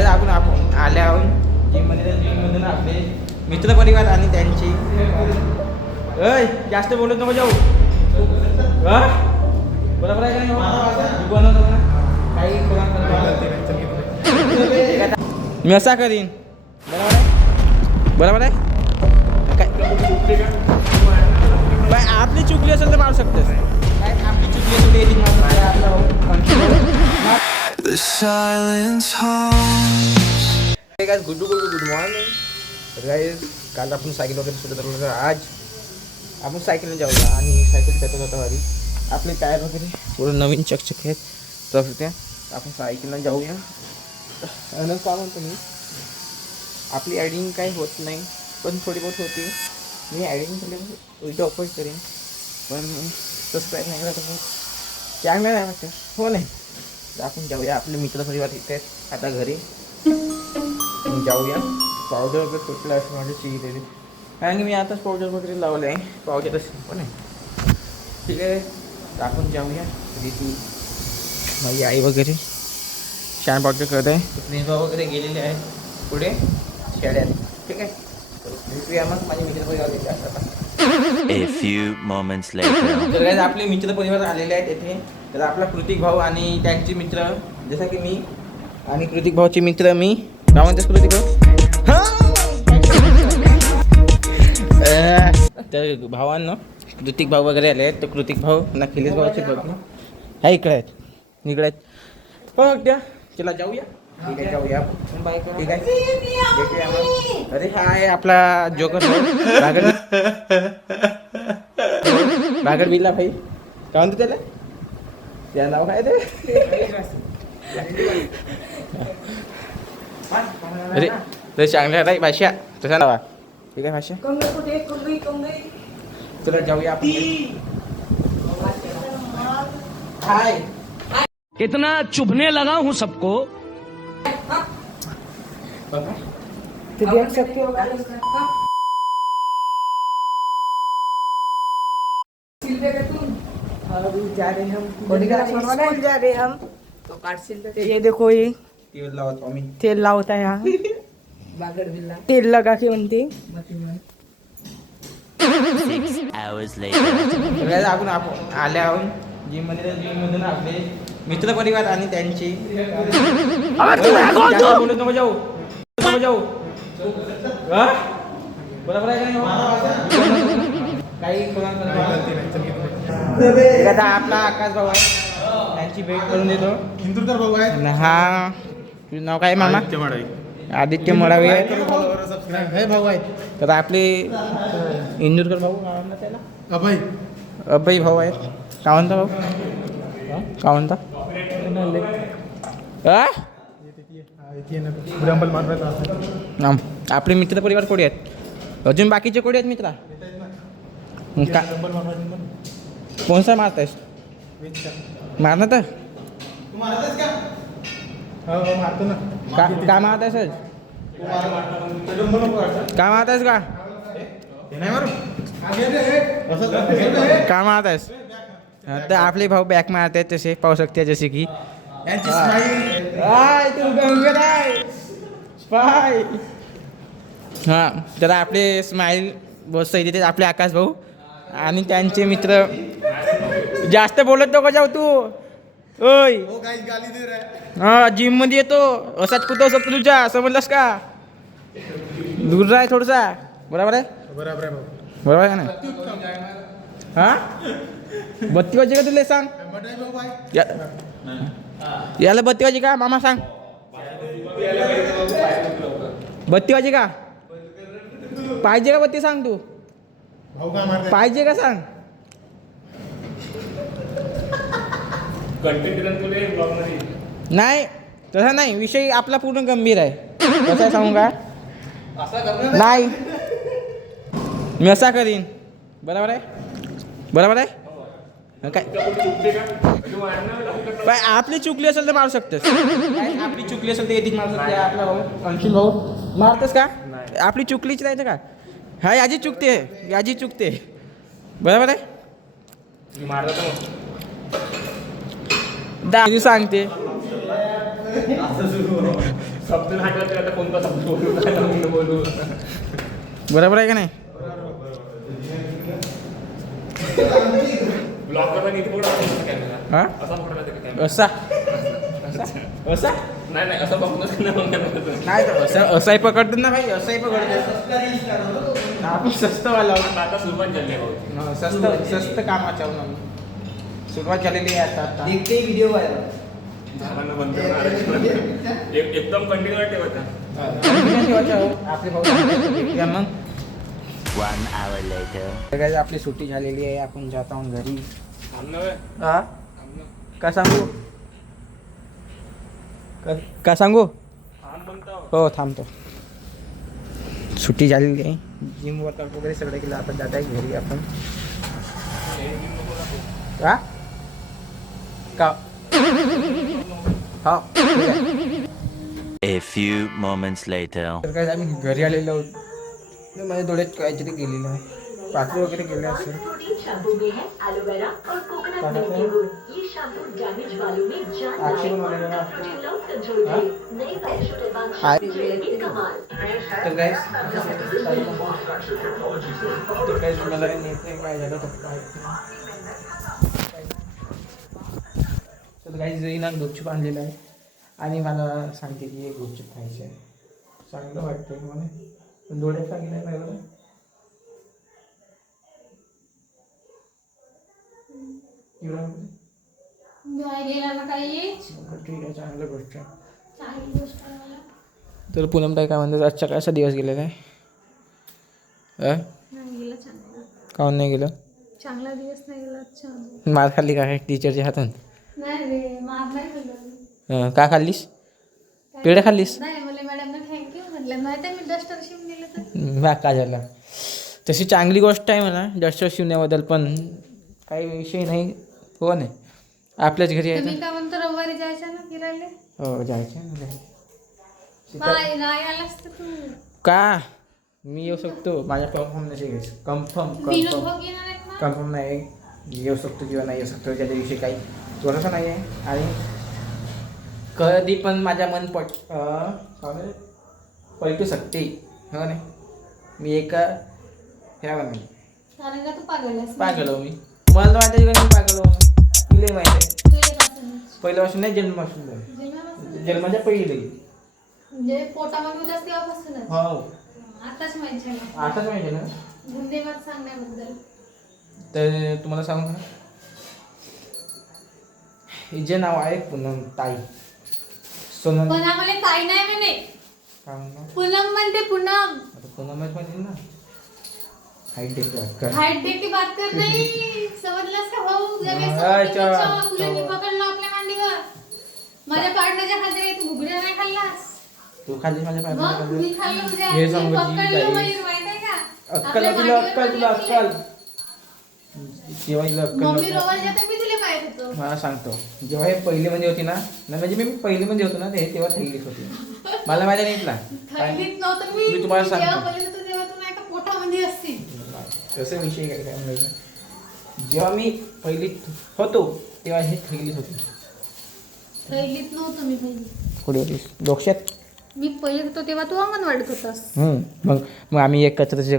तर आपण आल्या आहोत जिममधून आपले मित्रपरिवार आणि त्यांची जास्त बोलत नको जाऊ. बरोबर आहे का नाही बनवतो ना काही मी असा करीन. बरोबर आहे काय आपली चुकली असेल तर मारू शकतेस. काय आपली चुकली असेल तर गुड मॉर्निंग. तर गाईज काल आपण सायकल वगैरे सुरू तर आज आपण सायकलने जाऊया आणि सायकल खेळत होता वारी आपले टायर वगैरे पूर्ण नवीन चकचक आहेत. तर त्या आपण सायकलने जाऊया. आणि काय म्हणतो मी आपली ॲडिंग काही होत नाही पण थोडी बहुत होती. मी ॲडिंग केले उलट अपलोड करेन पण सबस्क्राईब नाही करा तर चांगलं नाही वाटतं हो नाही. तर आपण जाऊया आपले मित्रपरिवार इथे आहेत आता घरी जाऊया. पावडर वगैरे सुटलं असं माझं चिरलेली कारण की मी आताच पावडर वगैरे लावलं आहे. पावडरच पण आहे ठीक आहे. तर आपण जाऊया ती माझी आई वगैरे छान पावडर करत आहे. स्नेहा वगैरे गेलेले आहेत पुढे खेड्यात ठीक आहे. भेटूया मग माझे मित्रपरिवार येते आता. A few moments later. तर काय आपले मित्रपरिवार आलेले आहेत येथे. तर आपला कृतिक भाऊ आणि त्यांचे मित्र जसं की मी आणि कृतिक भाऊचे मित्र मी काय म्हणतेस कृतिक भाऊ तर भावांना कृतिक भाऊ वगैरे आले आहेत. तर कृतिक भाऊ ना खिलेश भाऊचे बघ हा इकडे आहेत हो त्या चला जाऊया. ठीक आहे जाऊया ठीक आहे भेटूया मग. अरे हा आहे आपला जोकर बागड बिल्ला भाई काय म्हणतो त्याला त्या नाव काय ते अरे तर चांगला नाही भाषा तसा नावा ठीक आहे भाषा. चला जाऊया आपण. हाय इतना चुभने लगा हूँ सबको. तो देख सकते हो जा रहे हम स्कूल जा रहे हम तो ये देखो ये तेल लावतो आम्ही. तेल लावता है यहाँ तेल लगा के म्हणते 6 hours later. आपण आल्या आहोत जिममधून आपले मित्रपरिवार आणि त्यांची बोलत नको जाऊ बरोबर आहे का नाही काही आता आपला आकाश भाऊ आहे त्यांची भेट करून देतो. इंदुरकर भाऊ आहे. हा तुझं नाव काय मामा आदित्य मडावे हे भाऊ आहेत. तर आपले इंदुरकर भाऊ म्हणतात त्याला अभय अभय भाऊ आहेत. काय म्हणता भाऊ काय म्हणता आपले मित्रपरिवार कोणी आहेत अजून बाकीचे कोणी आहेत मित्रा का कोणसा मारतायस मारणार तर मारतो ना का मारतायस का मारतायस का का मारतायस. तर आपले भाऊ बॅक मारत आहेत तसे पाहू शकते जसे की हां तर आपले स्माईल बहुत सही देते आपले आकाश भाऊ आणि त्यांचे मित्र. जास्त बोलत नको जाऊ तू ओय हा जिम मध्ये येतो असाच कुठं शकतो तुझ्या समजलास का दूर राह थोडसा. बरोबर आहे बरोबर आहे का नाही हा बत्ती वाजी का तुला सांग याला बत्ती वाजी का मामा सांग बत्ती वाजी का पाहिजे का बत्ती सांग तू पाहिजे का सांग. नाही तसा नाही विषय आपला पूर्ण गंभीर आहे. कसं आहे सांगू का नाही मी असा करीन. बरोबर आहे काय आपली चुकली असेल तर मारू शकतेस. आपली चुकली असेल तर येतील मारू शकते. आपला भाऊ अंकित भाऊ मारतस का आपली चुकलीच नाही तर का हा याची चुकते बरोबर आहे. सांगते बरोबर आहे का नाही? हा? असा असा नाही तर असाही पकडतो ना भाई, असाही पकडतो. आपण स्वस्तवाला स्वस्त कामाच्या सुरुवात झालेली आहे आता. व्हिडिओ एकदम कंटिन्यू ठेवायचा. आपले भाऊ मग 1 hour later. काय आपली सुट्टी झालेली आहे, आपण जात आहोत घरी. हा का सांगू का सांगू हो थांबतो. सुट्टी झालेली आहे, जिम वर्कआउट वगैरे सगळं केलं. आता जात आहे घरी आपण. हा का हा A few moments later. तर काय आम्ही घरी आलेलो आहोत. माझ्या डोळ्यात काहीतरी गेलेलं आहे, पातळी वगैरे गेले असेल. शैम्पू में है एलोवेरा और कोकोनट मिल्क के गुण. ये शैम्पू डैमेज बालों में जान लाएगा. लॉक कंट्रोल हाँ? नए पैराशूट एडवांस हाँ? ज्वेलरी कमाल. तर काय मला काही नेत नाही, काय झालं तर काही ना गुपचूप आणलेलं आहे आणि मला सांगते की हे गुपचूप खायचे आहे. चांगलं वाटतं मला, पण डोळ्यात चांगलं आहे बरं. ठीक आहे, चांगलं गोष्ट आहे. तर पूनम ताई काय म्हणतात, आजचा कसा दिवस गेलेला आहे? काहून नाही गेलं? चांगला दिवस नाही गेला. अच्छा मार खाल्ली काय टीचरच्या हातून? नाही रे, मार नाही खाल्लं. का खाल्लीस? पेढे खाल्लीस? नाही, मला मॅडमने थँक्यू म्हटलं, नाही तर मी डस्टर शिवून दिलं तर. बा का झालं? तशी चांगली गोष्ट आहे म्हणा डस्टर शिवण्याबद्दल, पण काही विषय नाही. हो नाही, आपल्याच घरी तुम्ही यायचं. का म्हणतो रविवारी जायचं ना फिरायला? हो जायचं नाही नाही आलास तर तू. का मी येऊ शकतो, माझ्या कन्फर्म नाही घ्यायचं. विनोद भाऊ येणार आहेत ना? कन्फर्म नाही, येऊ शकतो किंवा नाही येऊ शकतो त्याच्याविषयी काही थोडंसं नाही आहे. आणि कधी पण माझ्या मन पलटू शकते, हो नाही. मी एका ह्या नाही कारण का तू पागल आहेस? पागल हो मी, मला तर माहिती आहे का मी पागल हो. तुला माहिती आहे तुझ्यापासूनच. पहिल्यापासून नाही, जन्मापासून जन्मापासून? जन्माच्या पहिले. म्हणजे पोटामध्ये होतास तेव्हापासूनच? हो आताच माहिती आहे. आताच माहिती आहे ना. धन्यवाद सांगण्याबद्दल. तर तुम्हाला सांगू का, हिचे नाव आहे पूनम ताई सोनम. पण आम्हाला ताई नाही म्हणे, काय म्हणणार? पूनम म्हणते. पूनम आता पूनमच म्हणतील ना. हाईट देखील हाइट देख के बात कर नहीं समझलास का भाऊ? जब एक अच्छा, तुला मी पकडलं आपल्या मांडीवर. माझ्या पार्टनरच्या खाली तू घुगऱ्या नाही खाल्लास? तू खाली माझ्या मग पायात मी खाल्लं तुझ्या हे हातची. सांगू जी, पकडलं गाई. मयूर माहित आहे का? अक्कल आपल्या तुला, मांडीवर अक्कल तुला, पकडलं. अक्कल जेव्हा हिला अक्कल मम्मी नव्हती. रोज जाते मी तुला माहित होतो. मला सांगतो, जेव्हा हे पहिली मध्ये होती ना, नाही म्हणजे मी पहिली मध्ये होतो ना, ते तेव्हा थैलीत होती. मला माहिती नाही इथला थैलीत नव्हतं मी तुम्हाला सांगतो. जेव्हा पहिलं होतं तेव्हा तू नाही का पोटामध्ये असती. तसं विषय काय म्हणलं, जेव्हा मी पहिलीत होतो तेव्हा हे थैलीत होती. थैलीत नव्हतं मी पहिली. पुढे होतीस डोक्यात. मी पहिली होतो तेव्हा तू अंगणवाडीत होतास. मग आम्ही एक कचऱ्याचे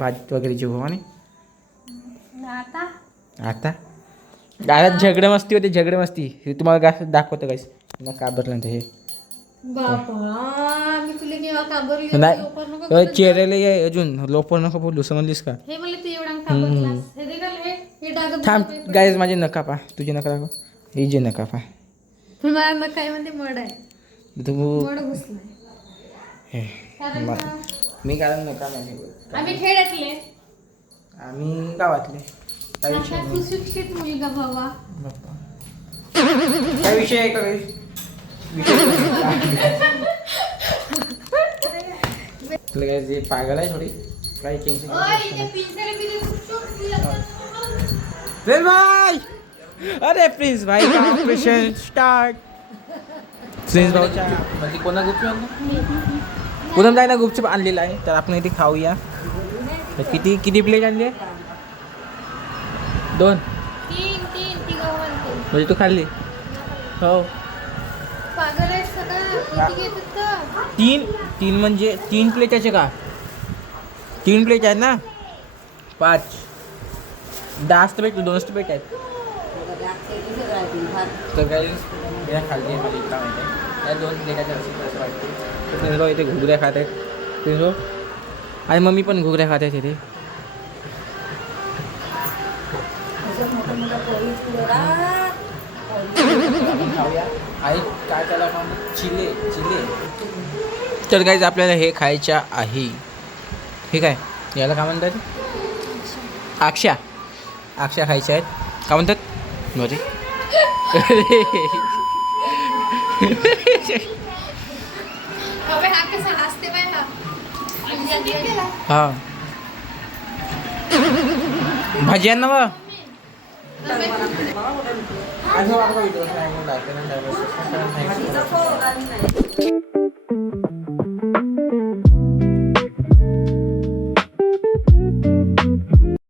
भाजी वगैरे जेवू आणि आता आता झगडे मस्ती होते, झगडे मस्ती. हे तुम्हाला दाखवतं काहीच मग का बरं हे बाबा मी तुला केव्हा काबरली होती? लोपर नको नाही बोलत चेहऱ्याला ये अजून लोपर नको बोलू, समजलीस का? हे मला तू एवढा काबरलास. हे दे गं, हे डाग थांब गाईज, माझे नका पा, तुझे नका दाखव, ही जे नका पा. मला मग काय म्हणते मड आहे. तू मड घुसलाय. हे कारण मा- का? मी कारण नका नाही बोलत. आम्ही खेड्यातले. आम्ही गावातले. काय विषय आता नाही. सुशिक्षित मुलगा भावा. बाप्पा. काय विषय आहे का काही विषय तुला काय जे पागल आहे थोडी, काही टेन्शन ओय इथे पिंजरे बिले प्रिंस भाई, अरे प्रिंस भाई का ऑपरेशन स्टार्ट. प्रिंस भाऊच्या म्हणजे कोणा गुपचूप आणलं? पूनम ताईला गुपचूप आणलेला आहे, तर आपण इथे खाऊया. तर किती प्लेट आणली आहे? 2. तीन तिघं म्हणते. म्हणजे तू खाल्ली? हो. पागल आहेस सगळं. किती घेतात तर? तीन म्हणजे 3 प्लेटाचे का 3 प्लेट आहेत ना 5 10 प्लेट 2 प्लेट आहेत तर काही या खाल्ली मला इतका माहिती आहे या 2 प्लेटाच्या असं वाटते प्रिन्सभाऊ इथे घुगऱ्या खात आहेत प्रिन्सभाऊ आणि मम्मी पण घुगऱ्या खात आहेत इथे आई काय त्याला चिले तर काहीच आपल्याला हे खायच्या आहे हे काय याला काय म्हणतात अक्षा खायच्या आहेत का म्हणतात मध्ये अबे हा कसा हसते बाय हा हा भाजी ना बा अबे,